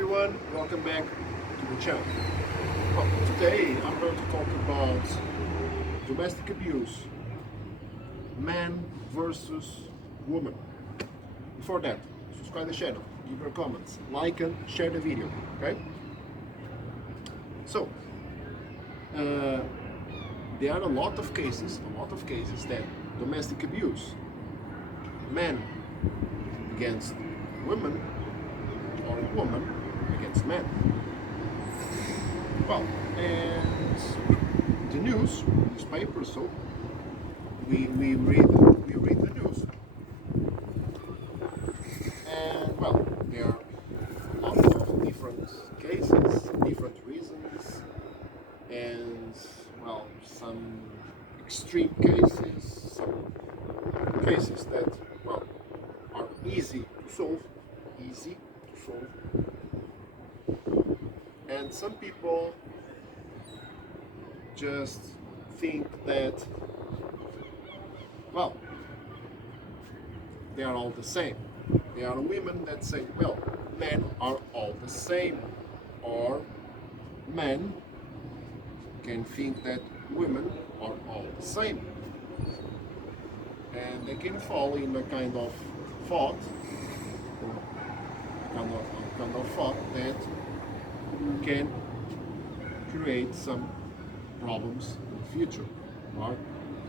everyone, welcome back to the channel. Well, today I'm going to talk about domestic abuse, man versus woman. Before that, subscribe the channel, give your comments, like and share the video, okay? So, uh, there are a lot of cases that domestic abuse, men against women, or woman against men. Well, and the newspapers, so we read the news, and well, there are lots of different cases, different reasons, and well, some extreme cases, some cases that well are easy to solve, and some people just think that well they are all the same. There are women that say, well, men are all the same, or men can think that women are all the same, and they can fall in a kind of thought, kind of thought that can create some problems in the future, right?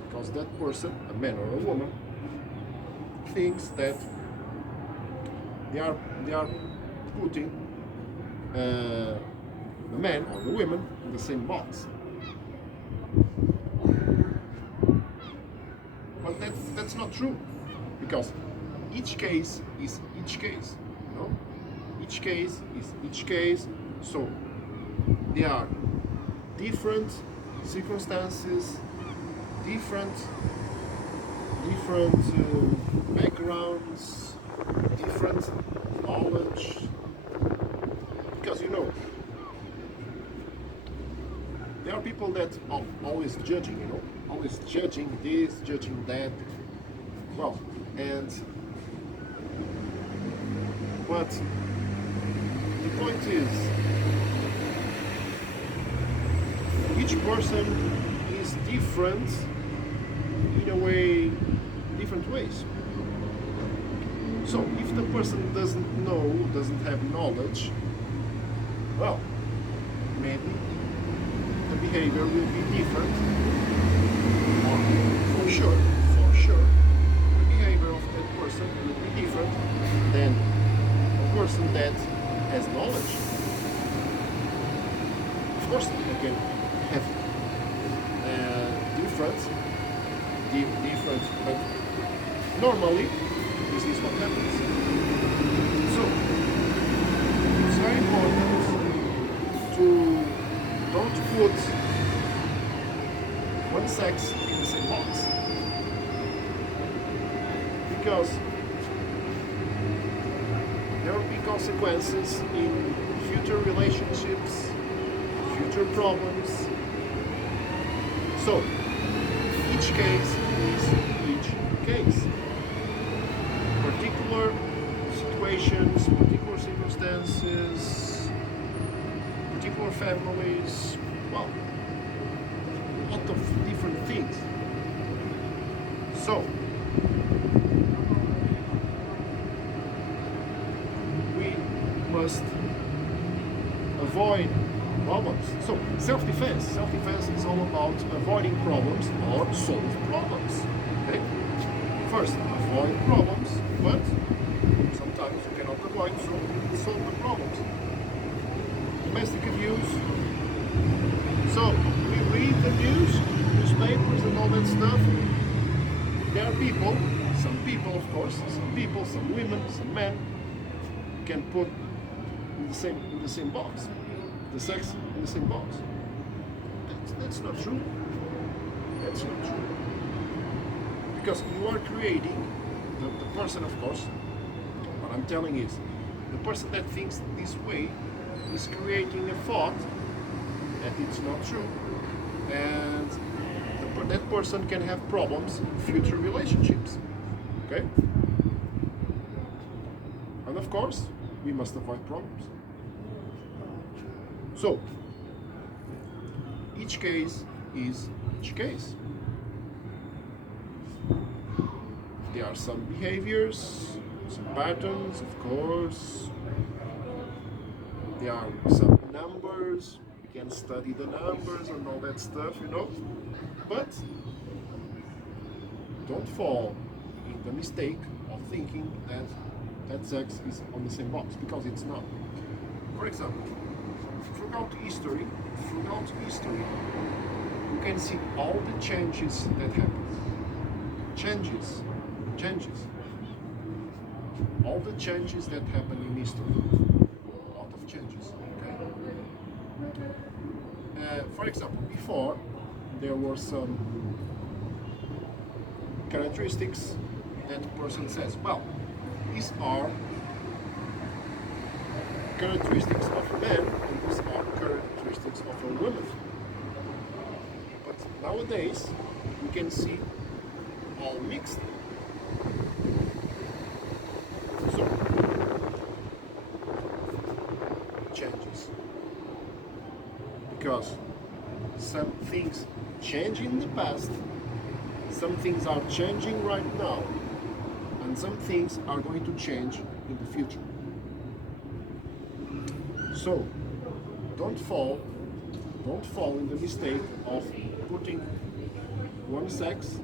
Because that person, a man or a woman, thinks that they are putting the man or the women in the same box. But that's not true, because each case is each case, you know. Each case is each case. So there are different circumstances, different backgrounds, different knowledge. Because you know, there are people that are always judging, you know, always judging this, judging that. Well, and but the point is, each person is different in a way, different ways. So if the person doesn't know, doesn't have knowledge, well, maybe the behavior will be different. Or for sure, the behavior of that person will be different than a person that has knowledge. Of course, they can have different, but normally this is what happens. So it's very important to don't put one sex in the same box, because there will be consequences in future relationships, future problems. So each case is each case. Particular situations, particular circumstances, particular families, well, a lot of different things. So we must avoid problems. So self-defense is all about avoiding problems or solve problems. Okay? First, avoid problems, but sometimes you cannot avoid, so solve the problems. Domestic abuse. So we read the newspapers and all that stuff. There are people, some people of course, some women, some men can put in the same box. The sex in the same box. That's not true. That's not true. Because you are creating, the person, of course, what I'm telling is, the person that thinks this way is creating a thought that it's not true, and that person can have problems in future relationships. Okay? And of course, we must avoid problems. So, each case is each case. There are some behaviors, some patterns, of course. There are some numbers. We can study the numbers and all that stuff, you know. But don't fall in the mistake of thinking that sex is on the same box, because it's not. For example, throughout history, you can see all the changes that happen. Changes. All the changes that happen in history. A lot of changes. Okay. For example, before there were some characteristics that person says, well, these are characteristics of a man and these are characteristics of a woman. But nowadays we can see all mixed. So changes. Because some things change in the past, some things are changing right now, and some things are going to change in the future. So don't fall in the mistake of putting one sex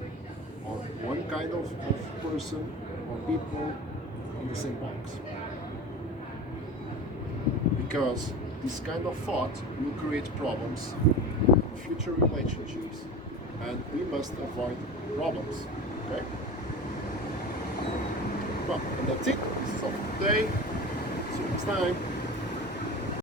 or one kind of person or people in the same box. Because this kind of thought will create problems in future relationships, and we must avoid problems. Okay? Well, and that's it. This is all for today. See you next time.